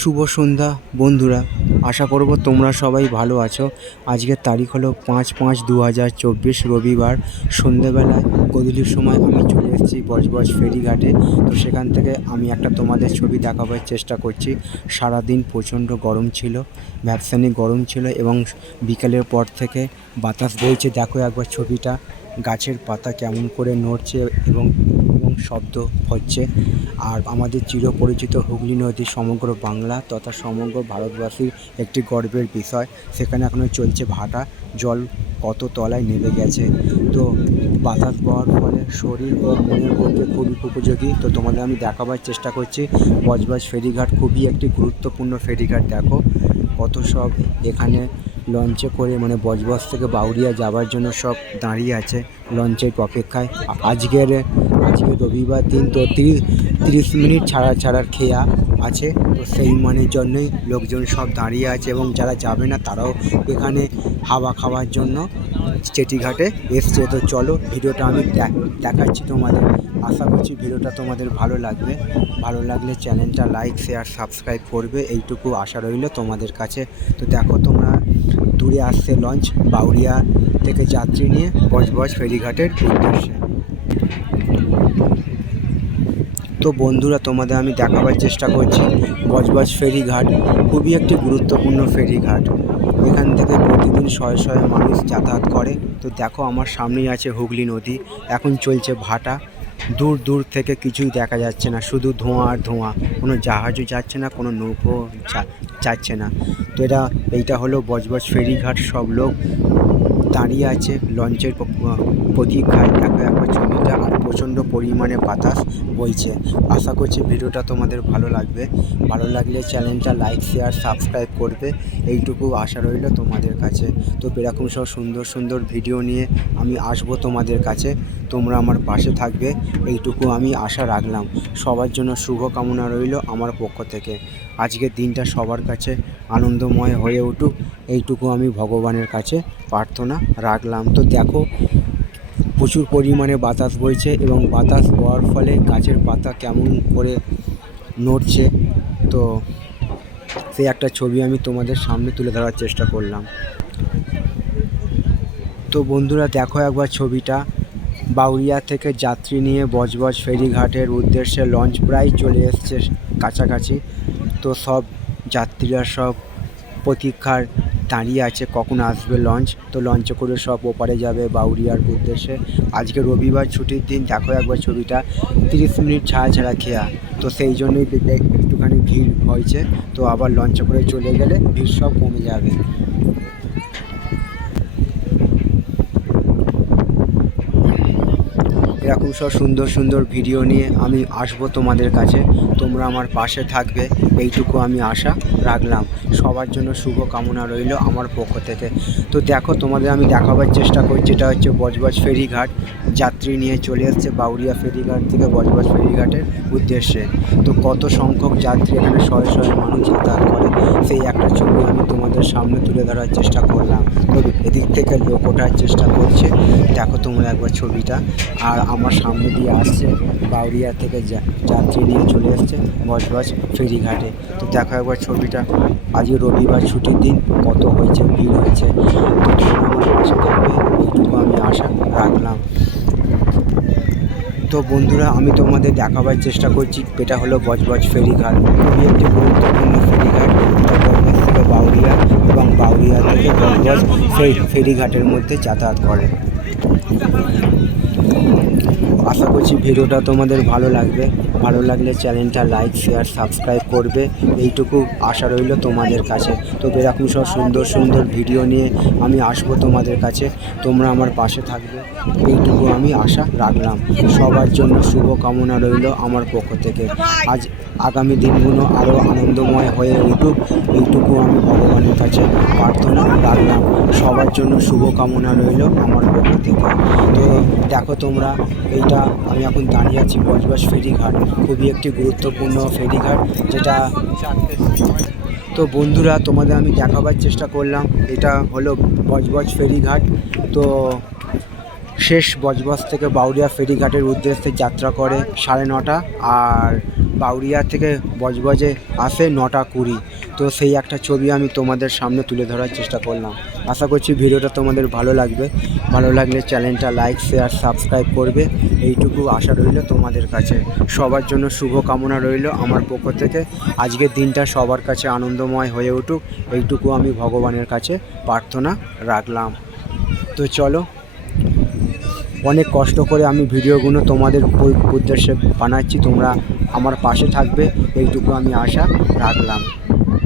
শুভ সন্ধ্যা বন্ধুরা, আশা করব তোমরা সবাই ভালো আছো। আজকের তারিখ হলো 5/5/2024 রবিবার। সন্ধ্যেবেলায় গোধূলির সময় আমি চলে এসেছি বজবজ ফেরিঘাটে। তো সেখান থেকে আমি একটা তোমাদের ছবি দেখাবার চেষ্টা করছি। সারাদিন প্রচণ্ড গরম ছিল, ভ্যাপসানি গরম ছিল এবং বিকেলের পর থেকে বাতাস বইছে। দেখো একবার ছবিটা, গাছের পাতা কেমন করে নড়ছে এবং শব্দ হচ্ছে। আর আমাদের চিরপরিচিত হুগলি নদী সমগ্র বাংলা তথা সমগ্র ভারতবাসীর একটি গর্বের বিষয়। সেখানে এখনও চলছে ভাটা, জল কত তলায় নেমে গেছে। তো বাতাস বওয়ার ফলে শরীর ও মনের পক্ষে খুবই উপযোগী। তো তোমাদের আমি দেখাবার চেষ্টা করছি বজবজ ফেরিঘাট খুবই একটি গুরুত্বপূর্ণ ফেরিঘাট। দেখো কত সব এখানে লঞ্চে করে বজবজ থেকে বাউরিয়া যাওয়ার জন্য সব দাঁড়িয়ে আছে লঞ্চের অপেক্ষায়। আজকে রবিবার দিন, তো 30 মিনিট ছাড়ার খেয়া আছে। তো সেই জন্যই লোকজন সব দাঁড়িয়ে আছে এবং যারা যাবে না তারাও এখানে হাওয়া খাওয়ার জন্য চেটিঘাটে এসছে। তো চলো ভিডিওটা আমি দেখাচ্ছি তোমাদের। আশা করছি ভিডিওটা তোমাদের ভালো লাগবে। ভালো লাগলে চ্যানেলটা লাইক, শেয়ার, সাবস্ক্রাইব করবে, এইটুকু আশা রইল তোমাদের কাছে। তো দেখো তোমরা, দূরে আসছে লঞ্চ বাউরিয়া থেকে যাত্রী নিয়ে বজবজ ফেরিঘাটের উদ্দেশ্যে। তো বন্ধুরা, তোমাদের আমি দেখাবার চেষ্টা করছি বজবজ ফেরিঘাট খুবই একটি গুরুত্বপূর্ণ ফেরিঘাট। এখান থেকে প্রতিদিন শয়ে শয়ে মানুষ যাতায়াত করে। তো দেখো আমার সামনেই আছে হুগলি নদী, এখন চলছে ভাটা। দূর দূর থেকে কিছুই দেখা যাচ্ছে না, শুধু ধোঁয়া আর ধোঁয়া। কোনো জাহাজও যাচ্ছে না, কোনো নৌকো যাচ্ছে না। তো এইটা হলো বজবজ ফেরিঘাট। সব লোক দাঁড়িয়ে আছে লঞ্চের প্রতীক্ষায়। দেখো একবার ছবিটা, আর প্রচণ্ড পরিমাণে বাতাস বইছে। আশা করছি ভিডিওটা তোমাদের ভালো লাগবে। ভালো লাগলে চ্যানেলটা লাইক, শেয়ার, সাবস্ক্রাইব করবে, এইটুকু আশা রইল তোমাদের কাছে। তো এরকম সব সুন্দর সুন্দর ভিডিও নিয়ে আমি আসবো তোমাদের কাছে। তোমরা আমার পাশে থাকবে, এইটুকু আমি আশা রাখলাম। সবার জন্য শুভ কামনা রইল আমার পক্ষ থেকে। আজকের দিনটা সবার কাছে আনন্দময় হয়ে উঠুক, এইটুকু আমি ভগবানের কাছে প্রার্থনা রাখলাম। তো দেখো প্রচুর পরিমাণে বাতাস বইছে এবং বাতাস বওয়ার ফলে গাছের পাতা কেমন করে নড়ছে। তো সেই একটা ছবি আমি তোমাদের সামনে তুলে ধরার চেষ্টা করলাম। তো বন্ধুরা দেখো একবার ছবিটা, বাউরিয়া থেকে যাত্রী নিয়ে বজবজ ফেরিঘাটের উদ্দেশ্যে লঞ্চ প্রায় চলে এসছে কাছাকাছি। তো সব যাত্রীরা সব প্রতীক্ষার দাঁড়িয়ে আছে কখন আসবে লঞ্চ। তো লঞ্চে করে সব ওপারে যাবে বাউরিয়ার উদ্দেশ্যে। আজকে রবিবার, ছুটির দিন। দেখো একবার ছবিটা, 30 মিনিট ছাড়া খেয়া। তো সেই জন্যই একটুখানি ভিড় হয়েছে। তো আবার লঞ্চে করে চলে গেলে ভিড় সব কমে যাবে। এরকম সব সুন্দর সুন্দর ভিডিও নিয়ে আমি আসবো তোমাদের কাছে। তোমরা আমার পাশে থাকবে, এইটুকু আমি আশা রাখলাম। সবার জন্য শুভ কামনা রইল আমার পক্ষ থেকে। তো দেখো তোমাদের আমি দেখাবার চেষ্টা করছি, এটা হচ্ছে বজবজ ফেরিঘাট। যাত্রী নিয়ে চলে এসছে বাউরিয়া ফেরিঘাট থেকে বজবজ ফেরিঘাটের উদ্দেশ্যে। তো কত সংখ্যক যাত্রী, এখানে শয়ে শয়ে মানুষ যাতায়াত করে, সেই একটা ছবি আমি তোমাদের সামনে তুলে ধরার চেষ্টা করলাম। তো এদিক থেকে লোক ওঠার চেষ্টা করছে, দেখো তোমরা একবার ছবিটা। আর আমার সামনে দিয়ে আসছে বাউরিয়া থেকে যাত্রী নিয়ে চলে এসছে বজবজ ফেরিঘাটে। তো দেখো একবার ছবিটা, আজকে রবিবার, ছুটির দিন, কত হয়েছে, ভিড় হয়েছে। তো তোমরা আমার পাশে থাকবে, এইটুকু আমি আশা রাখলাম। তো বন্ধুরা, আমি তোমাদের দেখাবার চেষ্টা করছি, এটা হলো বজবজ ফেরিঘাট, খুবই একটি গুরুত্বপূর্ণ ফেরিঘাট। এটা বজবজ থেকে বাউরিয়া এবং বাউরিয়া থেকে বজবজ ফেরিঘাটের মধ্যে যাতায়াত করে। আশা করছি ভিডিওটা তোমাদের ভালো লাগবে। ভালো লাগলে চ্যানেলটা লাইক, শেয়ার, সাবস্ক্রাইব করবে, এইটুকু আশা রইল তোমাদের কাছে। তো এরকম সব সুন্দর সুন্দর ভিডিও নিয়ে আমি আসবো তোমাদের কাছে। তোমরা আমার পাশে থাকবে, এইটুকু আমি আশা রাখলাম। সবার জন্য শুভ কামনা রইল আমার পক্ষ থেকে। আগামী দিনগুলো আরও আনন্দময় হয়ে উঠুক, এইটুকু আমি ভগবানের কাছে প্রার্থনা রাখলাম। সবার জন্য শুভ কামনা রইল আমার পক্ষ থেকে। তো দেখো তোমরা, এইটা আমি এখন দাঁড়িয়ে আছি বজবজ ফেরিঘাট, খুবই একটি গুরুত্বপূর্ণ ফেরিঘাট যেটা। তো বন্ধুরা, তোমাদের আমি দেখাবার চেষ্টা করলাম, এটা হলো বজবজ ফেরিঘাট। তো শেষ বজবজ থেকে বাউরিয়া ফেরিঘাটের উদ্দেশ্যে যাত্রা করে 9:30, আর বাউরিয়া থেকে বজবজে আসে 9:20। তো সেই একটা ছবি আমি তোমাদের সামনে তুলে ধরার চেষ্টা করলাম। আশা করছি ভিডিওটা তোমাদের ভালো লাগবে। ভালো লাগলে চ্যানেলটা লাইক শেয়ার সাবস্ক্রাইব করবে, এইটুকু আশা রইল তোমাদের কাছে। সবার জন্য শুভ কামনা রইল আমার পক্ষ থেকে। আজকের দিনটা সবার কাছে আনন্দময় হয়ে উঠুক, এইটুকু আমি ভগবানের কাছে প্রার্থনা রাখলাম। তো চলো, অনেক কষ্ট করে আমি ভিডিওগুলো তোমাদের উদ্দেশ্যে বানাচ্ছি, তোমরা আমার পাশে থাকবে এইটুকু আমি আশা রাখলাম।